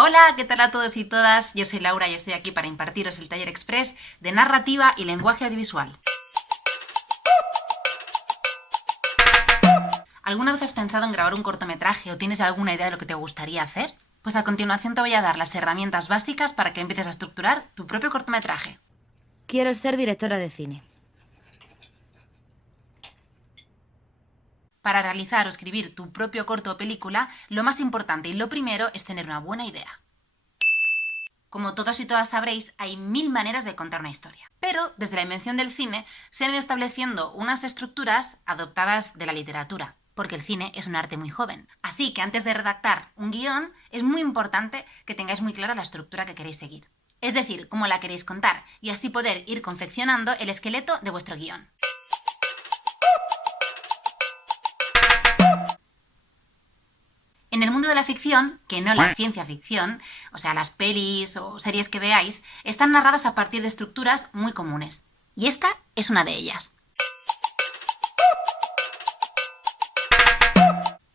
Hola, ¿qué tal a todos y todas? Yo soy Laura y estoy aquí para impartiros el taller express de narrativa y lenguaje audiovisual. ¿Alguna vez has pensado en grabar un cortometraje o tienes alguna idea de lo que te gustaría hacer? Pues a continuación te voy a dar las herramientas básicas para que empieces a estructurar tu propio cortometraje. Quiero ser directora de cine. Para realizar o escribir tu propio corto o película, lo más importante y lo primero es tener una buena idea. Como todos y todas sabréis, hay 1000 maneras de contar una historia. Pero, desde la invención del cine, se han ido estableciendo unas estructuras adoptadas de la literatura, porque el cine es un arte muy joven. Así que antes de redactar un guión, es muy importante que tengáis muy clara la estructura que queréis seguir. Es decir, cómo la queréis contar, y así poder ir confeccionando el esqueleto de vuestro guión. En el mundo de la ficción, que no la ciencia ficción, o sea, las pelis o series que veáis, están narradas a partir de estructuras muy comunes. Y esta es una de ellas.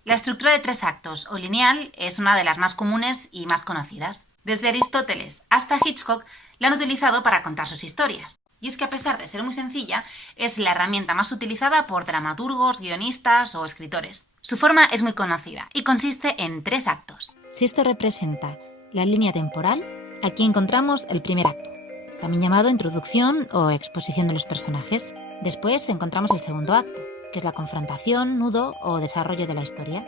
La estructura de 3 actos o lineal es una de las más comunes y más conocidas. Desde Aristóteles hasta Hitchcock la han utilizado para contar sus historias. Y es que a pesar de ser muy sencilla, es la herramienta más utilizada por dramaturgos, guionistas o escritores. Su forma es muy conocida y consiste en 3 actos. Si esto representa la línea temporal, aquí encontramos el primer acto, también llamado introducción o exposición de los personajes. Después encontramos el segundo acto, que es la confrontación, nudo o desarrollo de la historia.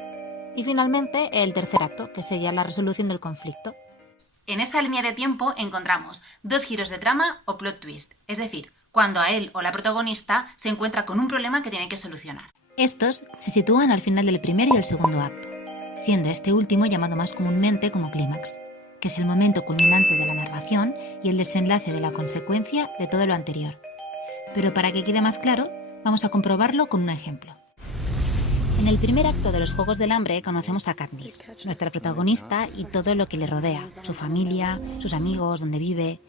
Y finalmente el tercer acto, que sería la resolución del conflicto. En esa línea de tiempo encontramos 2 giros de trama o plot twist, es decir, cuando a él o la protagonista se encuentra con un problema que tiene que solucionar. Estos se sitúan al final del primer y el segundo acto, siendo este último llamado más comúnmente como clímax, que es el momento culminante de la narración y el desenlace de la consecuencia de todo lo anterior. Pero para que quede más claro, vamos a comprobarlo con un ejemplo. En el primer acto de los Juegos del Hambre conocemos a Katniss, nuestra protagonista, y todo lo que le rodea, su familia, sus amigos, donde vive.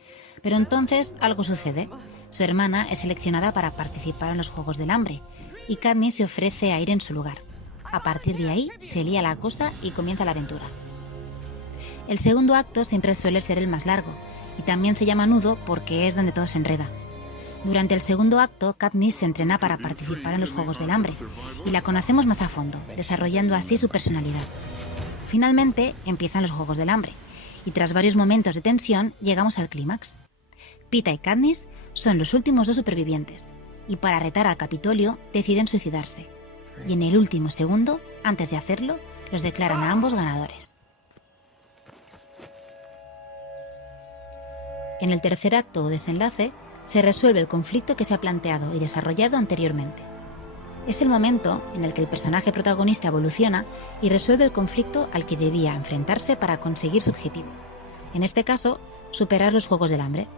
Pero entonces algo sucede. Su hermana es seleccionada para participar en los Juegos del Hambre y Katniss se ofrece a ir en su lugar. A partir de ahí se lía la cosa y comienza la aventura. El segundo acto siempre suele ser el más largo y también se llama nudo porque es donde todo se enreda. Durante el segundo acto, Katniss se entrena para participar en los Juegos del Hambre y la conocemos más a fondo, desarrollando así su personalidad. Finalmente, empiezan los Juegos del Hambre y tras varios momentos de tensión llegamos al clímax. Peeta y Katniss son los últimos 2 supervivientes y para retar al Capitolio deciden suicidarse. Y en el último segundo, antes de hacerlo, los declaran a ambos ganadores. En el tercer acto o desenlace, se resuelve el conflicto que se ha planteado y desarrollado anteriormente. Es el momento en el que el personaje protagonista evoluciona y resuelve el conflicto al que debía enfrentarse para conseguir su objetivo. En este caso, superar los Juegos del Hambre.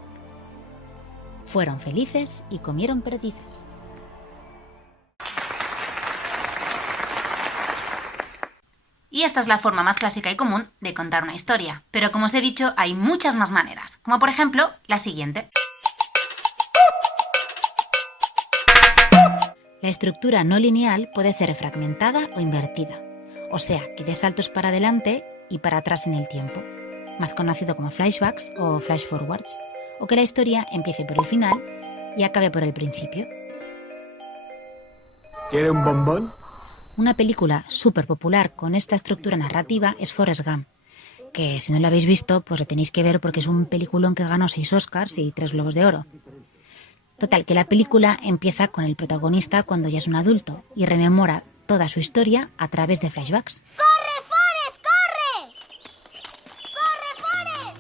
Fueron felices y comieron perdices. Y esta es la forma más clásica y común de contar una historia. Pero como os he dicho, hay muchas más maneras, como por ejemplo la siguiente. La estructura no lineal puede ser fragmentada o invertida, o sea, que dé saltos para adelante y para atrás en el tiempo, más conocido como flashbacks o flash forwards, o que la historia empiece por el final y acabe por el principio. ¿Quiere un bombón? Una película súper popular con esta estructura narrativa es Forrest Gump, que si no lo habéis visto, pues lo tenéis que ver porque es un peliculón que ganó 6 Oscars y 3 Globos de Oro. Total, que la película empieza con el protagonista cuando ya es un adulto y rememora toda su historia a través de flashbacks. ¡Corre, Forrest, corre! ¡Corre, Forrest!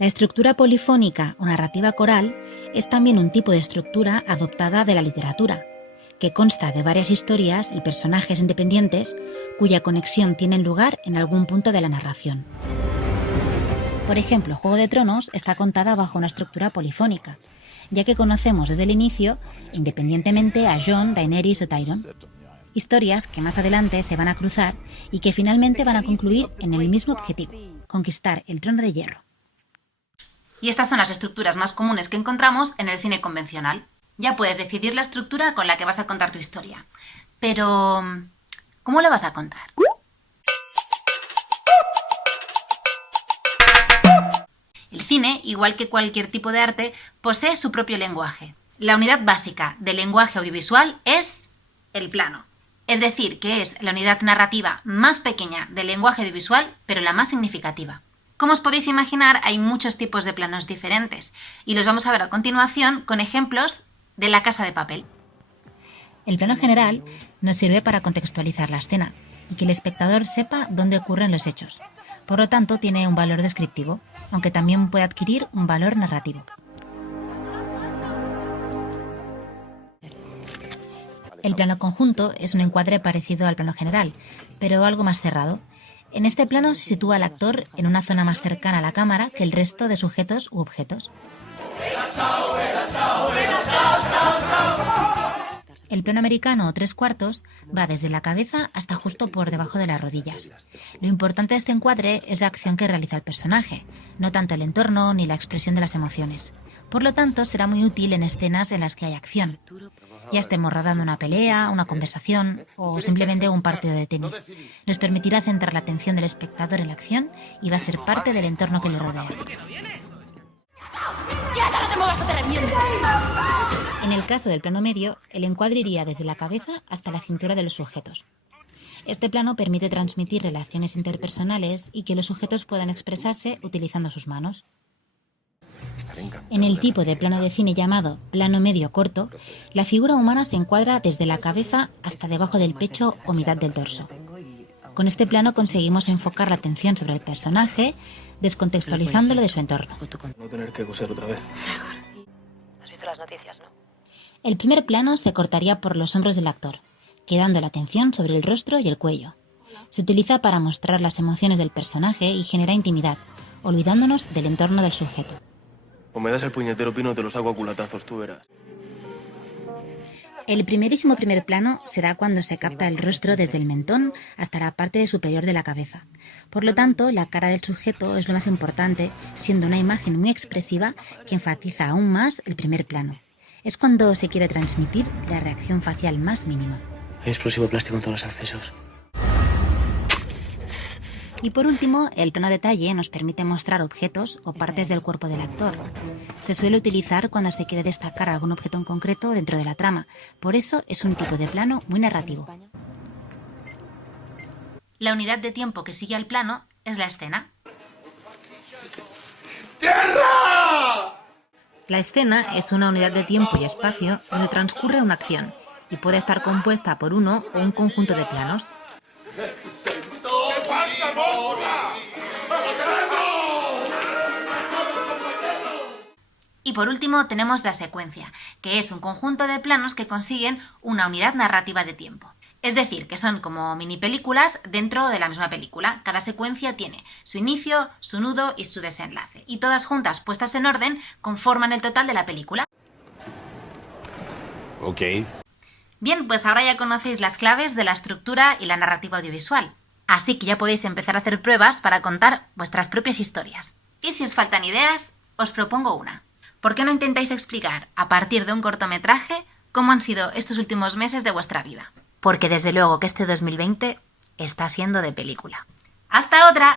La estructura polifónica o narrativa coral es también un tipo de estructura adoptada de la literatura, que consta de varias historias y personajes independientes cuya conexión tiene lugar en algún punto de la narración. Por ejemplo, Juego de Tronos está contada bajo una estructura polifónica, ya que conocemos desde el inicio, independientemente, a Jon, Daenerys o Tyrion. Historias que más adelante se van a cruzar y que finalmente van a concluir en el mismo objetivo, conquistar el trono de hierro. Y estas son las estructuras más comunes que encontramos en el cine convencional. Ya puedes decidir la estructura con la que vas a contar tu historia. Pero, ¿Cómo lo vas a contar? El cine, igual que cualquier tipo de arte, posee su propio lenguaje. La unidad básica del lenguaje audiovisual es el plano. Es decir, que es la unidad narrativa más pequeña del lenguaje audiovisual, pero la más significativa. Como os podéis imaginar, hay muchos tipos de planos diferentes, y los vamos a ver a continuación con ejemplos de La Casa de Papel. El plano general nos sirve para contextualizar la escena y que el espectador sepa dónde ocurren los hechos. Por lo tanto, tiene un valor descriptivo, aunque también puede adquirir un valor narrativo. El plano conjunto es un encuadre parecido al plano general, pero algo más cerrado. En este plano se sitúa al actor en una zona más cercana a la cámara que el resto de sujetos u objetos. El plano americano o 3/4 va desde la cabeza hasta justo por debajo de las rodillas. Lo importante de este encuadre es la acción que realiza el personaje, no tanto el entorno ni la expresión de las emociones. Por lo tanto, será muy útil en escenas en las que hay acción. Ya estemos rodando una pelea, una conversación o simplemente un partido de tenis. Nos permitirá centrar la atención del espectador en la acción y va a ser parte del entorno que le rodea. En el caso del plano medio, el encuadre iría desde la cabeza hasta la cintura de los sujetos. Este plano permite transmitir relaciones interpersonales y que los sujetos puedan expresarse utilizando sus manos. En el tipo de plano de cine llamado plano medio corto, la figura humana se encuadra desde la cabeza hasta debajo del pecho o mitad del torso. Con este plano conseguimos enfocar la atención sobre el personaje, descontextualizándolo de su entorno. No tener que coser otra vez. ¿Has visto las noticias, no? El primer plano se cortaría por los hombros del actor, quedando la atención sobre el rostro y el cuello. Se utiliza para mostrar las emociones del personaje y genera intimidad, olvidándonos del entorno del sujeto. O me das el puñetero pino o te los hago a culatazos, tú verás. El primerísimo primer plano se da cuando se capta el rostro desde el mentón hasta la parte superior de la cabeza. Por lo tanto, la cara del sujeto es lo más importante, siendo una imagen muy expresiva que enfatiza aún más el primer plano. Es cuando se quiere transmitir la reacción facial más mínima. Hay explosivo plástico en todos los accesos. Y por último, el plano detalle nos permite mostrar objetos o partes del cuerpo del actor. Se suele utilizar cuando se quiere destacar algún objeto en concreto dentro de la trama. Por eso es un tipo de plano muy narrativo. La unidad de tiempo que sigue al plano es la escena. La escena es una unidad de tiempo y espacio donde transcurre una acción y puede estar compuesta por uno o un conjunto de planos. Y por último tenemos la secuencia, que es un conjunto de planos que consiguen una unidad narrativa de tiempo. Es decir, que son como mini películas dentro de la misma película. Cada secuencia tiene su inicio, su nudo y su desenlace. Y todas juntas, puestas en orden, conforman el total de la película. Ok. Bien, pues ahora ya conocéis las claves de la estructura y la narrativa audiovisual. Así que ya podéis empezar a hacer pruebas para contar vuestras propias historias. Y si os faltan ideas, os propongo una. ¿Por qué no intentáis explicar, a partir de un cortometraje, cómo han sido estos últimos meses de vuestra vida? Porque desde luego que este 2020 está siendo de película. ¡Hasta otra!